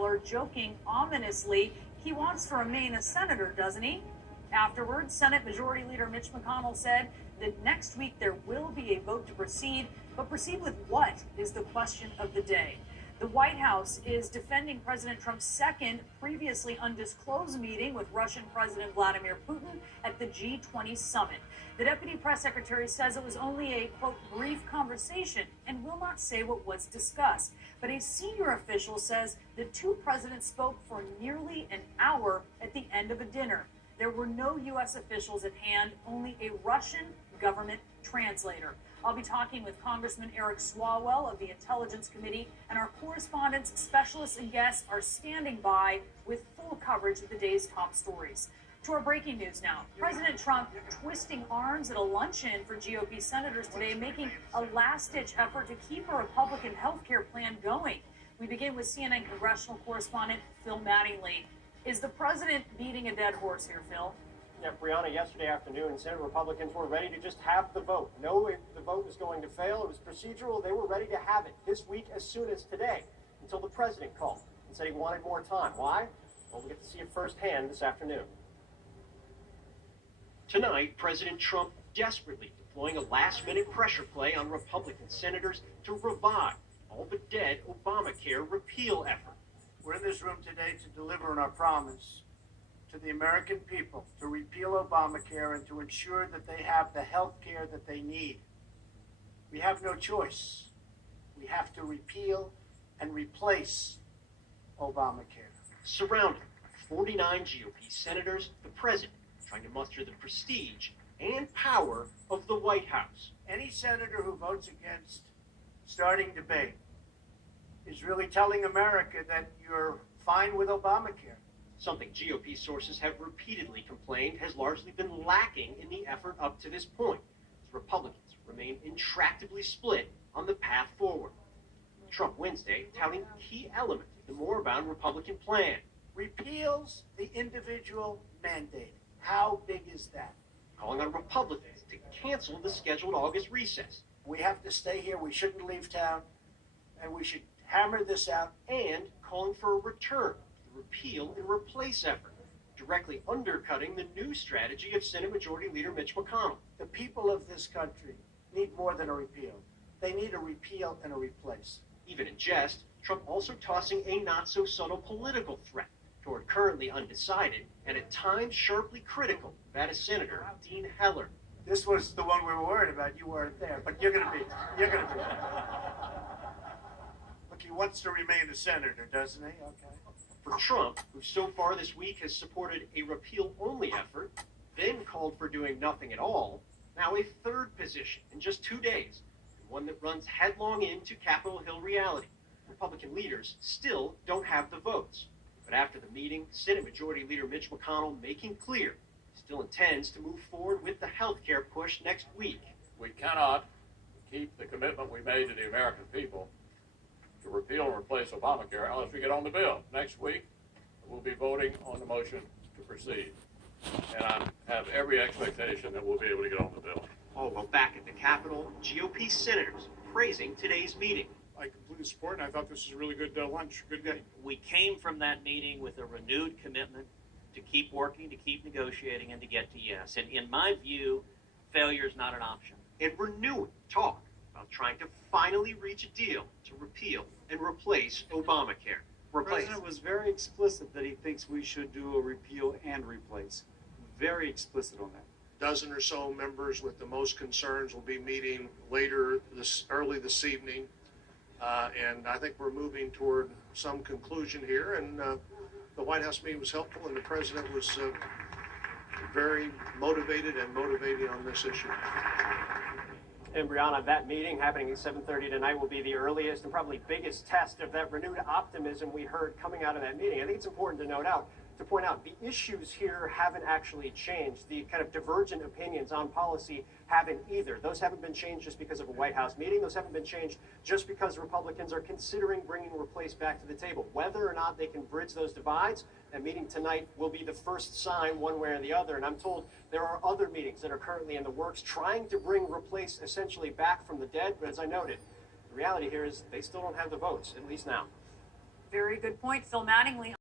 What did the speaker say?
Miller, joking ominously he wants to remain a senator, doesn't he? Afterwards, Senate Majority Leader Mitch McConnell said that next week there will be a vote to proceed, but proceed with what is the question of the day. The White House is defending President Trump's second previously undisclosed meeting with Russian President Vladimir Putin at the G20 summit. The deputy press secretary says it was only a, quote, brief conversation and will not say what was discussed. But a senior official says the two presidents spoke for nearly an hour at the end of a dinner. There were no U.S. officials at hand, only a Russian government translator. I'll be talking with Congressman Eric Swalwell of the Intelligence Committee, and our correspondents, specialists, and guests are standing by with full coverage of the day's top stories. To our breaking news now. President Trump twisting arms at a luncheon for GOP senators today, making a last-ditch effort to keep a Republican health care plan going. We begin with CNN congressional correspondent Phil Mattingly. Is the president beating a dead horse here, Phil? Yeah, Brianna, yesterday afternoon, Senate Republicans were ready to just have the vote. No, if the vote was going to fail, it was procedural. They were ready to have it this week as soon as today, until the president called and said he wanted more time. Why? Well, we get to see it firsthand this afternoon. Tonight, President Trump desperately deploying a last-minute pressure play on Republican senators to revive all but dead Obamacare repeal effort. We're in this room today to deliver on our promise to the American people to repeal Obamacare and to ensure that they have the health care that they need. We have no choice. We have to repeal and replace Obamacare. Surrounded by 49 GOP senators, the president trying to muster the prestige and power of the White House. Any senator who votes against starting debate is really telling America that you're fine with Obamacare. Something GOP sources have repeatedly complained has largely been lacking in the effort up to this point, as Republicans remain intractably split on the path forward. Trump Wednesday touting key elements of the Morebound Republican plan. Repeals the individual mandate. How big is that? Calling on Republicans to cancel the scheduled August recess. We have to stay here. We shouldn't leave town. And we should hammer this out. And calling for a return to the repeal and replace effort, directly undercutting the new strategy of Senate Majority Leader Mitch McConnell. The people of this country need more than a repeal. They need a repeal and a replace. Even in jest, Trump also tossing a not-so-subtle political threat toward currently undecided and at times sharply critical Nevada Senator Dean Heller. This was the one we were worried about. You weren't there, but you're going to be. You're going to be. Look, he wants to remain a senator, doesn't he? Okay. For Trump, who so far this week has supported a repeal-only effort, then called for doing nothing at all, now a third position in just 2 days, and one that runs headlong into Capitol Hill reality. Republican leaders still don't have the votes. But after the meeting, Senate Majority Leader Mitch McConnell making clear he still intends to move forward with the health care push next week. We cannot keep the commitment we made to the American people to repeal and replace Obamacare unless we get on the bill. Next week, we'll be voting on the motion to proceed. And I have every expectation that we'll be able to get on the bill. Oh, well, back at the Capitol, GOP senators praising today's meeting. I completely support, and I thought this was a really good lunch, good day. We came from that meeting with a renewed commitment to keep working, to keep negotiating, and to get to yes. And in my view, failure is not an option. And renewing talk about trying to finally reach a deal to repeal and replace Obamacare. The president was very explicit that he thinks we should do a repeal and replace. Very explicit on that. Dozen or so members with the most concerns will be meeting early this evening. And I think we're moving toward some conclusion here. And the White House meeting was helpful, and the president was very motivated and motivating on this issue. And Brianna, that meeting happening at 7:30 tonight will be the earliest and probably biggest test of that renewed optimism we heard coming out of that meeting. I think it's important to point out the issues here haven't actually changed. The kind of divergent opinions on policy haven't either. Those haven't been changed just because of a White House meeting. Those haven't been changed just because Republicans are considering bringing Replace back to the table. Whether or not they can bridge those divides, that meeting tonight will be the first sign one way or the other. And I'm told there are other meetings that are currently in the works trying to bring Replace essentially back from the dead. But as I noted, the reality here is they still don't have the votes, at least now. Very good point. Phil Mattingly.